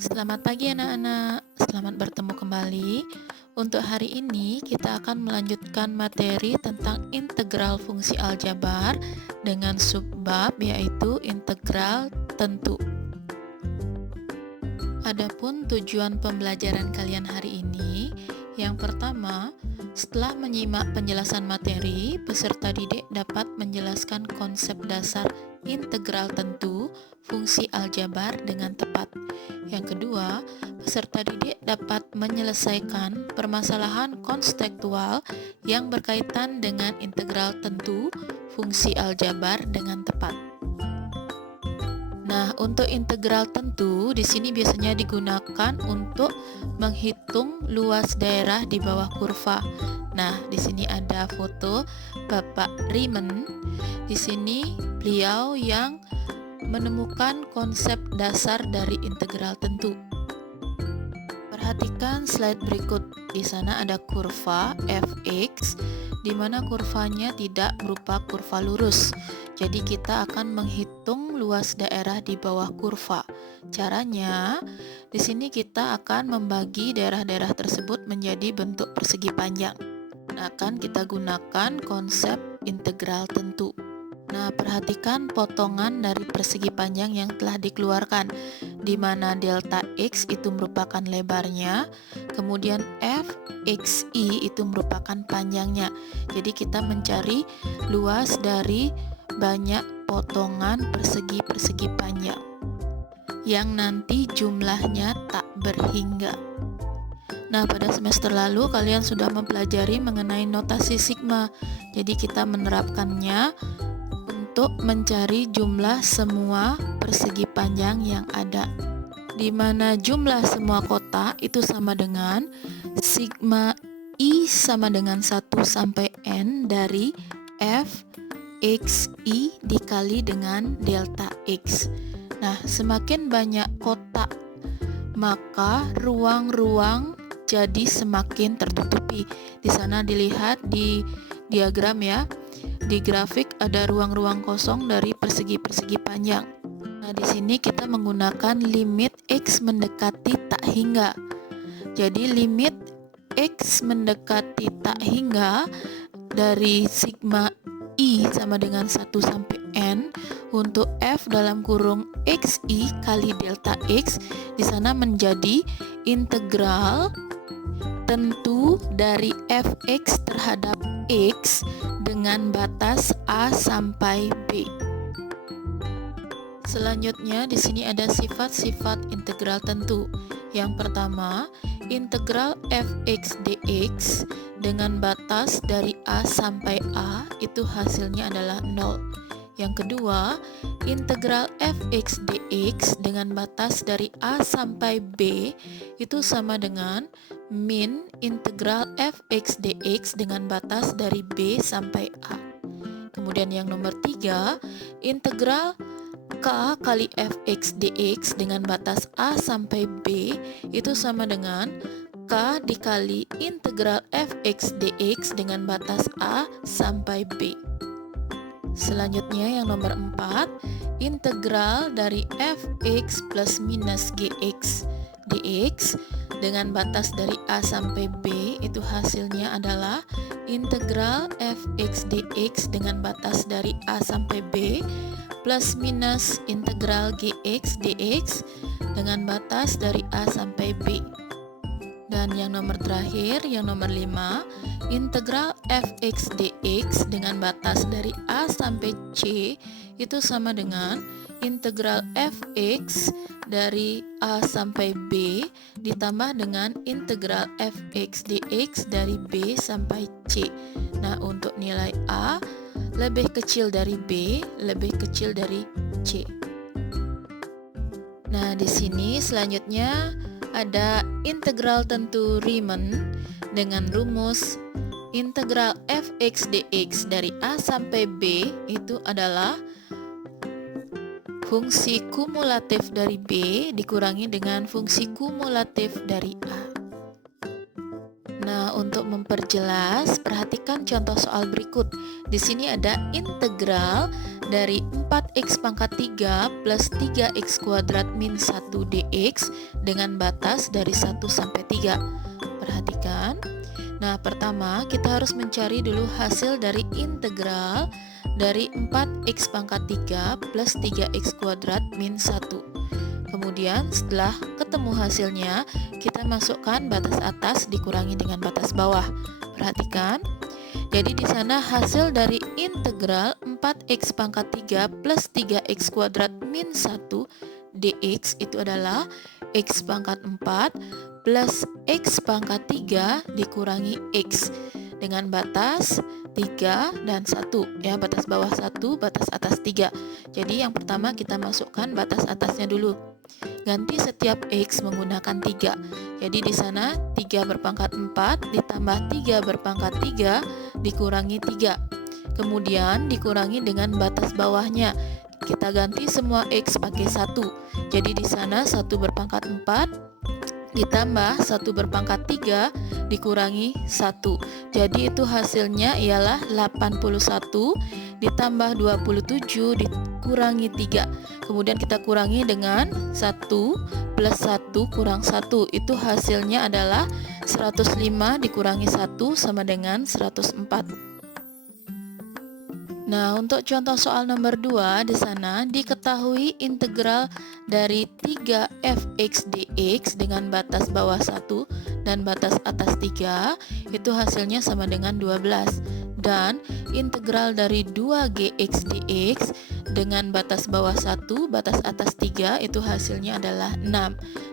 Selamat pagi anak-anak, selamat bertemu kembali. Untuk hari ini kita akan melanjutkan materi tentang integral fungsi aljabar dengan subbab yaitu integral tentu. Adapun tujuan pembelajaran kalian hari ini, yang pertama, setelah menyimak penjelasan materi, peserta didik dapat menjelaskan konsep dasar integral tentu fungsi aljabar dengan tepat. Yang kedua, peserta didik dapat menyelesaikan permasalahan konseptual yang berkaitan dengan integral tentu fungsi aljabar dengan tepat. Nah, untuk integral tentu di sini biasanya digunakan untuk menghitung luas daerah di bawah kurva. Nah, di sini ada foto Bapak Riemann. Di sini beliau yang menemukan konsep dasar dari integral tentu. Perhatikan slide berikut. Di sana ada kurva fx, di mana kurvanya tidak berupa kurva lurus. Jadi kita akan menghitung luas daerah di bawah kurva. Caranya, di sini kita akan membagi daerah-daerah tersebut menjadi bentuk persegi panjang. Akan kita gunakan konsep integral tentu. Nah, perhatikan potongan dari persegi panjang yang telah dikeluarkan, di mana delta x itu merupakan lebarnya, kemudian fxi itu merupakan panjangnya. Jadi kita mencari luas dari banyak potongan persegi-persegi panjang yang nanti jumlahnya tak berhingga. Nah, pada semester lalu kalian sudah mempelajari mengenai notasi sigma. Jadi kita menerapkannya untuk mencari jumlah semua persegi panjang yang ada, di mana jumlah semua kotak itu sama dengan sigma I sama dengan 1 sampai N dari F xi dikali dengan delta x. Nah, semakin banyak kotak, maka ruang-ruang jadi semakin tertutupi. Di sana dilihat di diagram ya. Di grafik ada ruang-ruang kosong dari persegi-persegi panjang. Nah, di sini kita menggunakan limit x mendekati tak hingga. Jadi limit x mendekati tak hingga dari sigma I sama dengan 1 sampai N untuk F dalam kurung XI kali delta X, di sana menjadi integral tentu dari Fx terhadap X dengan batas A sampai B. Selanjutnya di sini ada sifat-sifat integral tentu. Yang pertama, integral fx dx dengan batas dari A sampai A itu hasilnya adalah 0. Yang kedua, integral fx dx dengan batas dari A sampai B itu sama dengan min integral fx dx dengan batas dari B sampai A. Kemudian yang nomor 3, integral K kali fx dx dengan batas A sampai B itu sama dengan K dikali integral fx dx dengan batas A sampai B. Selanjutnya yang nomor 4, integral dari fx plus minus gx dx dengan batas dari A sampai B itu hasilnya adalah integral fx dx dengan batas dari A sampai B plus minus integral gx dx dengan batas dari A sampai B. Dan yang nomor terakhir, yang nomor 5, integral fx dx dengan batas dari A sampai C itu sama dengan integral fx dari A sampai B ditambah dengan integral fx dx dari B sampai C. Nah, untuk nilai A lebih kecil dari B, lebih kecil dari C. Nah, di sini selanjutnya ada integral tentu Riemann dengan rumus integral fx dx dari A sampai B itu adalah fungsi kumulatif dari B dikurangi dengan fungsi kumulatif dari A. Nah, untuk memperjelas, perhatikan contoh soal berikut. Di sini ada integral dari 4x pangkat 3 plus 3x kuadrat min 1 dx dengan batas dari 1 sampai 3. Perhatikan. Nah, pertama kita harus mencari dulu hasil dari integral dari 4x pangkat 3 plus 3x kuadrat min 1. Kemudian setelah ketemu hasilnya, kita masukkan batas atas dikurangi dengan batas bawah. Perhatikan. Jadi di sana hasil dari integral 4x pangkat 3 plus 3x kuadrat min 1 dx itu adalah x pangkat 4 plus x pangkat 3 dikurangi x dengan batas 3 dan 1 ya, batas bawah 1, batas atas 3. Jadi yang pertama kita masukkan batas atasnya dulu. Ganti setiap x menggunakan 3. Jadi di sana 3 berpangkat 4 ditambah 3 berpangkat 3 dikurangi 3. Kemudian dikurangi dengan batas bawahnya. Kita ganti semua x pakai 1. Jadi di sana 1 berpangkat 4 ditambah 1 berpangkat 3 dikurangi 1. Jadi itu hasilnya ialah 81 ditambah 27 dikurangi 3. Kemudian kita kurangi dengan 1 plus 1 kurang 1. Itu hasilnya adalah 105 dikurangi 1 sama dengan 104. Nah, untuk contoh soal nomor 2 di sana diketahui integral dari 3fx dx dengan batas bawah 1 dan batas atas 3 itu hasilnya sama dengan 12, dan integral dari 2gx dx dengan batas bawah 1 batas atas 3 itu hasilnya adalah 6.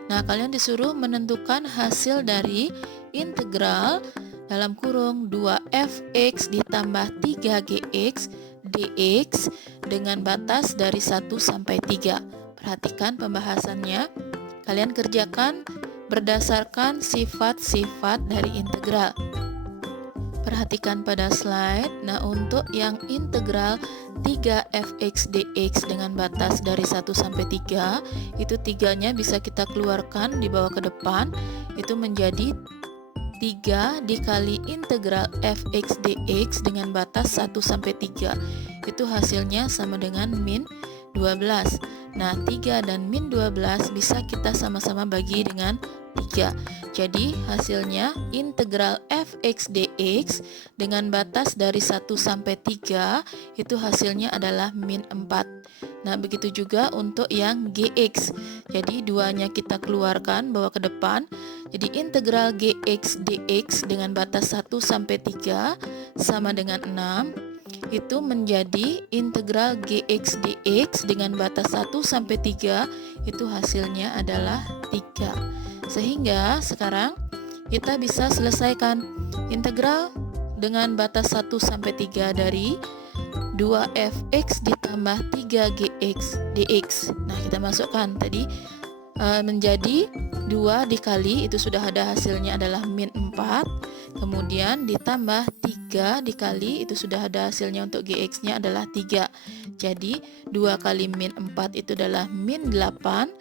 Nah, kalian disuruh menentukan hasil dari integral dalam kurung 2fx ditambah 3gx dx dengan batas dari 1 sampai 3. Perhatikan pembahasannya. Kalian kerjakan berdasarkan sifat-sifat dari integral. Perhatikan pada slide. Nah, untuk yang integral 3fx dx dengan batas dari 1 sampai 3, itu 3-nya bisa kita keluarkan dibawa ke depan. Itu menjadi 3 dikali integral fx dx dengan batas 1 sampai 3. Itu hasilnya sama dengan min 12. Nah, 3 dan min 12 bisa kita sama-sama bagi dengan 3. Jadi hasilnya integral fx dx dengan batas dari 1 sampai 3 itu hasilnya adalah min 4. Nah, begitu juga untuk yang gx. Jadi duanya kita keluarkan bawa ke depan. Jadi integral gx dx dengan batas 1 sampai 3 sama dengan 6. Itu menjadi integral gx dx dengan batas 1 sampai 3 itu hasilnya adalah 3. Sehingga sekarang kita bisa selesaikan integral dengan batas 1 sampai 3 dari 2fx ditambah 3gx dx. Nah, kita masukkan tadi menjadi 2 dikali, itu sudah ada hasilnya adalah min 4. Kemudian ditambah 3 dikali, itu sudah ada hasilnya untuk gx-nya adalah 3. Jadi 2 kali min 4 itu adalah min 8.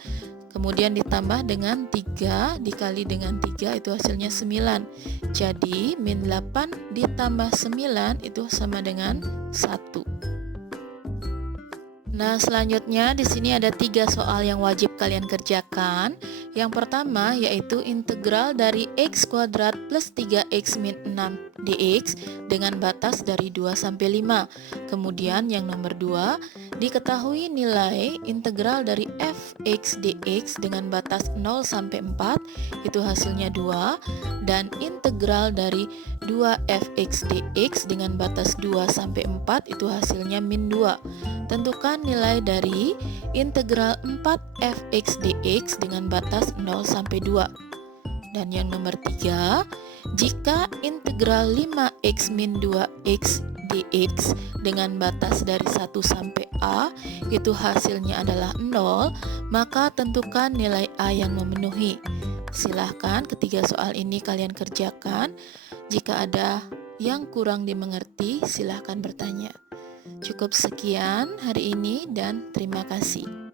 Kemudian ditambah dengan 3 dikali dengan 3 itu hasilnya 9. Jadi min 8 ditambah 9 itu sama dengan 1. Nah, selanjutnya di sini ada 3 soal yang wajib kalian kerjakan. Yang pertama yaitu integral dari x kuadrat plus 3x min 6 dx dengan batas dari 2 sampai 5. Kemudian yang nomor 2, diketahui nilai integral dari fx dx dengan batas 0 sampai 4 itu hasilnya 2, dan integral dari 2fx dx dengan batas 2 sampai 4 itu hasilnya min 2. Tentukan nilai dari integral 4fx dx dengan batas 0 sampai 2. Dan yang nomor 3, jika integral 5x min 2x dx dengan batas dari 1 sampai a itu hasilnya adalah 0, maka tentukan nilai a yang memenuhi. Silahkan ketiga soal ini kalian kerjakan. Jika ada yang kurang dimengerti, silahkan bertanya. Cukup sekian hari ini dan terima kasih.